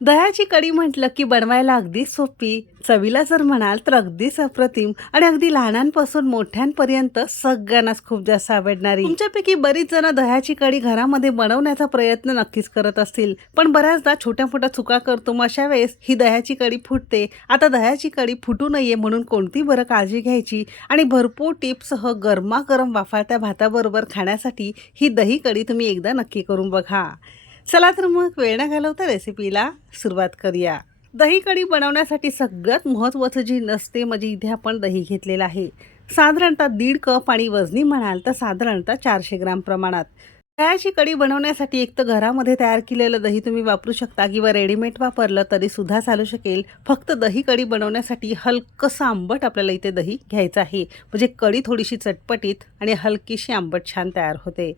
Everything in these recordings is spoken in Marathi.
दह्याची कढी म्हटलं की बनवायला अगदी सोपी. चवीला जर म्हणाल तर अगदीच अप्रतिम आणि अगदी लहानांपासून मोठ्यांपर्यंत सगळ्यांनाच खूप जास्त आवडणारी. तुमच्यापैकी बरीच जण दह्याची कढी घरामध्ये बनवण्याचा प्रयत्न नक्कीच करत असतील. पण बऱ्याचदा छोट्या मोठ्या चुका करतो मग अशा वेळेस ही दह्याची कढी फुटते. आता दह्याची कढी फुटू नये म्हणून कोणती बरं काळजी घ्यायची? आणि भरपूर टिप्ससह गरमागरम वाफाळत्या भाताबरोबर खाण्यासाठी ही दही कढी तुम्ही एकदा नक्की करून बघा. चला तर मग वेळ न घालवता रेसिपीला सुरुवात करूया. दही कढी बनवण्यासाठी सगळ्यात महत्त्वाचं जी नसते म्हणजे इथे आपण दही घेतलेलं आहे. साधारणतः दीड कप आणि वजनी म्हणाल तर साधारणतः चारशे ग्राम प्रमाणात. दह्याची कढी बनवण्यासाठी एक तर घरामध्ये तयार केलेलं दही तुम्ही वापरू शकता किंवा रेडीमेड वापरलं तरी सुद्धा चालू शकेल. फक्त दही कढी बनवण्यासाठी हलकंसं आंबट आपल्याला इथे दही घ्यायचं आहे. म्हणजे कढी थोडीशी चटपटीत आणि हलकीशी आंबट छान तयार होते.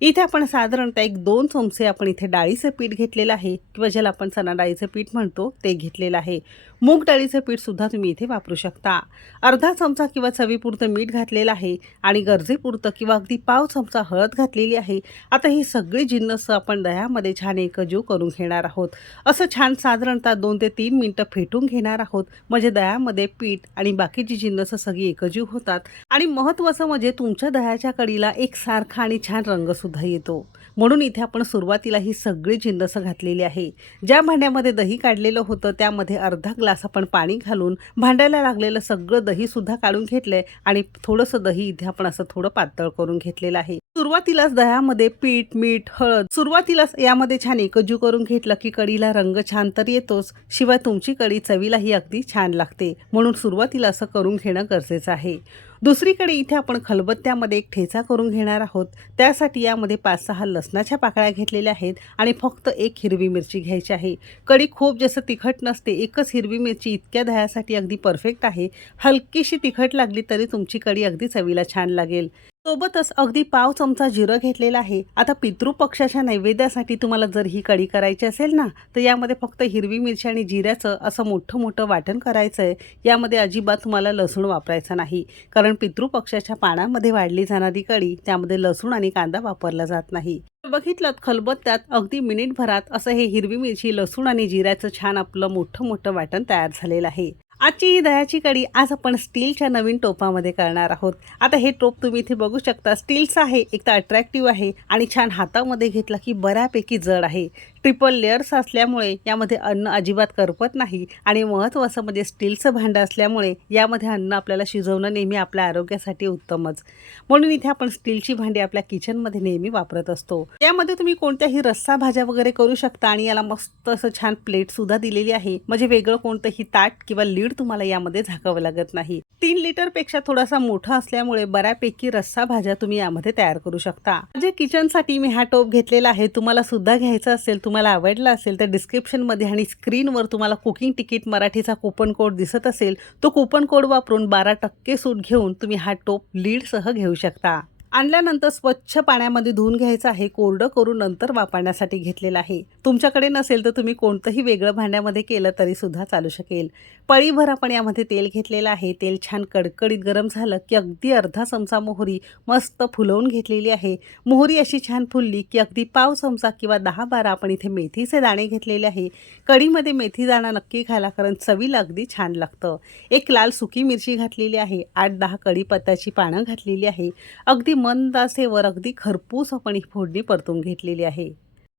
इथे आपण साधारणतः एक दोन चमचे आपण इथे डाळीचं पीठ घेतलेलं आहे किंवा ज्याला आपण चणा डाळीचं पीठ म्हणतो ते घेतलेलं आहे. मूग डाळीचं पीठसुद्धा तुम्ही इथे वापरू शकता. अर्धा चमचा किंवा चवीपुरतं मीठ घातलेलं आहे आणि गरजेपुरतं किंवा अगदी पाव चमचा हळद घातलेली आहे आता ही सगळी जिन्नस आपण दह्यामध्ये छान एकजीव करून घेणार आहोत. असं छान साधारणतः दोन ते तीन मिनटं फेटून घेणार आहोत. म्हणजे दह्यामध्ये पीठ आणि बाकीची जिन्नस सगळी एकजीव होतात. आणि महत्त्वाचं म्हणजे तुमच्या दह्याच्या कडीला एक सारखा आणि छान रंगसुद्धा येतो. म्हणून इथे आपण सुरुवातीला ही सगळी जिन्नस घातलेली आहे. ज्या भांड्यामध्ये दही काढलेलं होतं त्यामध्ये अर्धा ग्लास आपण पाणी घालून भांड्याला लागलेलं सगळं दहीसुद्धा काढून घेतलं आहे आणि थोडंसं दही इथे आपण असं थोडं पातळ करून घेतलेलं आहे. सुरुवातीलाच दह्यामध्ये पीठ मीठ हळद सुरुवातीलाच यामध्ये छान एकजू करून घेतलं की कढीला रंग छान तर येतोच. शिवाय तुमची कढी चवीलाही अगदी छान लागते. म्हणून सुरुवातीला असं करून घेणं गरजेचं आहे. दुसरीकडे इथे आपण खलबत्त्यामध्ये एक ठेचा करून घेणार आहोत. त्यासाठी यामध्ये पाच सहा लसणाच्या पाकळ्या घेतलेल्या आहेत आणि फक्त एक हिरवी मिरची घ्यायची आहे. कढी खूप जसं तिखट नसते एकच हिरवी मिरची इतक्या दह्यासाठी अगदी परफेक्ट आहे. हलकीशी तिखट लागली तरी तुमची कढी अगदी चवीला छान लागेल. सोबतच अगदी पाव चमचा जिरं घेतलेला आहे. आता पितृपक्षाच्या नैवेद्यासाठी तुम्हाला जर ही कढी करायची असेल ना तर यामध्ये फक्त हिरवी मिरची आणि जिऱ्याचं असं मोठं मोठं वाटण करायचं आहे यामध्ये अजिबात तुम्हाला लसूण वापरायचं नाही. कारण पितृपक्षाच्या पानामध्ये वाढली जाणारी कढी त्यामध्ये लसूण आणि कांदा वापरला जात नाही. बघितलं खलबत्त्यात अगदी मिनिटभरात असं हे हिरवी मिरची लसूण आणि जिऱ्याचं छान आपलं मोठं मोठं वाटण तयार झालेलं आहे. आजची ही दह्याची कडी आज आपण स्टीलच्या नवीन टोपामध्ये करणार आहोत. आता हे टोप तुम्ही इथे बघू शकता. स्टीलचं आहे एक तर अट्रॅक्टिव्ह आहे आणि छान हातामध्ये घेतला की बऱ्यापैकी जड आहे. ट्रिपल लेअर्स असल्यामुळे यामध्ये अन्न अजिबात करपत नाही आणि महत्त्वाचं म्हणजे स्टीलचं भांडं असल्यामुळे यामध्ये अन्न आपल्याला शिजवणं नेहमी आपल्या आरोग्यासाठी उत्तमच. म्हणून इथे आपण स्टीलची भांडी आपल्या किचनमध्ये नेहमी वापरत असतो. यामध्ये तुम्ही कोणत्याही रस्सा भाज्या वगैरे करू शकता आणि याला मस्त असं छान प्लेटसुद्धा दिलेली आहे. म्हणजे वेगळं कोणतंही ताट किंवा लीड तुम्हाला यामध्ये झाकावं लागत नाही. तीन लिटरपेक्षा थोडासा मोठा असल्यामुळे बऱ्यापैकी रस्सा भाज्या तुम्ही यामध्ये तयार करू शकता. म्हणजे किचनसाठी मी हा टोप घेतलेला आहे. तुम्हाला सुद्धा घ्यायचा असेल तुम्हाला आवडला असेल तर डिस्क्रिप्शनमध्ये आणि स्क्रीनवर तुम्हाला कुकिंग तिकीट मराठीचा कुपन कोड दिसत असेल तो कुपन कोड वापरून बारा टक्के सूट घेऊन तुम्ही हा टोप लीडसह घेऊ शकता. आणल्यानंतर स्वच्छ पाण्यामध्ये धुवून घ्यायचं आहे कोरडं करून नंतर वापरण्यासाठी घेतलेलं आहे. तुमच्याकडे नसेल तर तुम्ही कोणतंही वेगळं भांड्यामध्ये केलं तरी सुद्धा चालू शकेल. पळीभर आपण यामध्ये तेल घेतलेलं आहे. तेल छान कडकडीत गरम झालं की अगदी अर्धा चमचा मोहरी मस्त फुलवून घेतलेली आहे. मोहरी अशी छान फुलली की अगदी पाव चमचा किंवा दहा बारा आपण इथे मेथीचे दाणे घेतलेले आहे. कढीमध्ये मेथी दाणा नक्की खायला कारण चवीला अगदी छान लागतं. एक लाल सुकी मिरची घातलेली आहे. आठ दहा कढीपत्त्याची पानं घातलेली आहे. अगदी मंद आसेवर अगदी खरपूस आपण ही फोडणी परतून घेतलेली आहे.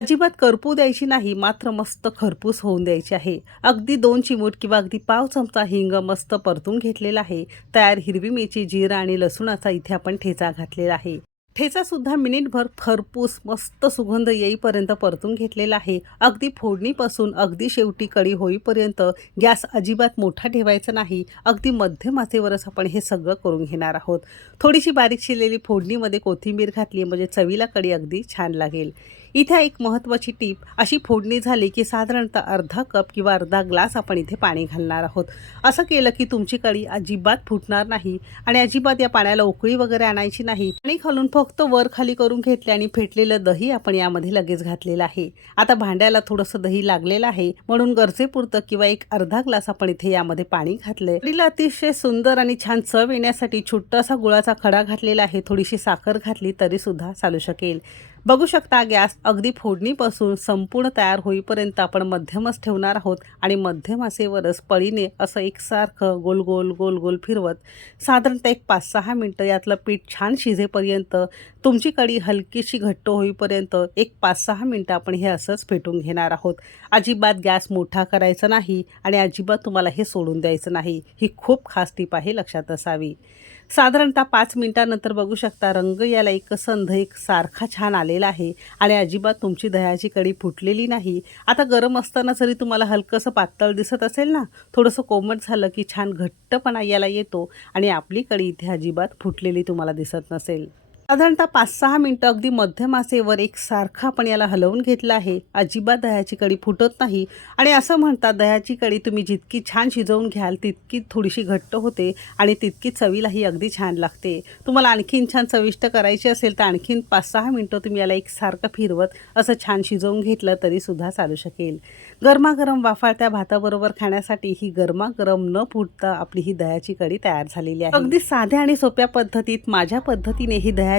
अजिबात करपू द्यायची नाही मात्र मस्त खरपूस होऊन द्यायची आहे. अगदी दोन चिमूट किंवा अगदी पाव चमचा हिंग मस्त परतून घेतलेला आहे. तयार हिरवी मिरची जिरा आणि लसूणाचा इथे आपण ठेचा घातलेला आहे. ठेचासुद्धा मिनिटभर खरपूस मस्त सुगंध येईपर्यंत परतून घेतलेला आहे. अगदी फोडणीपासून अगदी शेवटी कढी होईपर्यंत गॅस अजिबात मोठा ठेवायचा नाही. अगदी मध्यम आचेवरच आपण हे सगळं करून घेणार आहोत. थोडीशी बारीक शिरलेली फोडणीमध्ये कोथिंबीर घातली म्हणजे चवीला कढी अगदी छान लागेल. इथे एक महत्त्वाची टीप अशी फोडणी झाली की साधारणतः अर्धा कप किंवा अर्धा ग्लास आपण इथे पाणी घालणार आहोत. असं केलं की तुमची कळी अजिबात फुटणार नाही आणि अजिबात या पाण्याला उकळी वगैरे आणायची नाही. आणि खालून फक्त वर खाली करून घेतले आणि फेटलेलं दही आपण यामध्ये लगेच घातलेलं आहे. आता भांड्याला थोडंसं दही लागलेलं आहे. म्हणून गरजेपुरतं किंवा एक अर्धा ग्लास आपण इथे यामध्ये पाणी घातलंय. तिला अतिशय सुंदर आणि छान चव येण्यासाठी छोटासा गुळाचा खडा घातलेला आहे. थोडीशी साखर घातली तरी सुद्धा चालू शकेल. बघू शकता गॅस अगदी फोडणीपासून संपूर्ण तयार होईपर्यंत आपण मध्यमच ठेवणार आहोत आणि मध्यम असेवरच पळीने असं एकसारखं गोल गोल गोल गोल फिरवत साधारणतः एक पाच सहा मिनटं यातलं पीठ छान शिजेपर्यंत तुमची कडी हलकीशी घट्ट होईपर्यंत एक पाच सहा मिनटं आपण हे असंच फेटून घेणार आहोत. अजिबात गॅस मोठा करायचा नाही आणि अजिबात तुम्हाला हे सोडून द्यायचं नाही. ही खूप खास टीप आहे लक्षात असावी. साधारणतः पाच मिनटानंतर बघू शकता रंग याला एक संध एक सारखा छान आलेला आहे. आणि अजिबात तुमची दह्याची कडी फुटलेली नाही. आता गरम असताना जरी तुम्हाला हलकंसं पातळ दिसत असेल ना थोडंसं कोमट झालं की छान घट्टपणा याला येतो आणि आपली कढी इथे अजिबात फुटलेली तुम्हाला दिसत नसेल. साधारणतः पाच सहा मिनटं अगदी मध्यम आसेवर एकसारखं आपण याला हलवून घेतलं आहे. अजिबात दह्याची कढी फुटत नाही. आणि असं म्हणतात दह्याची कढी तुम्ही जितकी छान शिजवून घ्याल तितकी थोडीशी घट्ट होते आणि तितकी चवीलाही अगदी छान लागते. तुम्हाला आणखीन छान चविष्ट करायची असेल तर आणखीन पाच सहा मिनटं तुम्ही याला एकसारखं फिरवत असं छान शिजवून घेतलं तरीसुद्धा चालू शकेल. गरमागरम वाफाळत्या भाताबरोबर खाण्यासाठी ही गरमागरम न फुटता आपली ही दह्याची कढी तयार झालेली आहे. अगदी साध्या आणि सोप्या पद्धतीत माझ्या पद्धतीने ही दह्या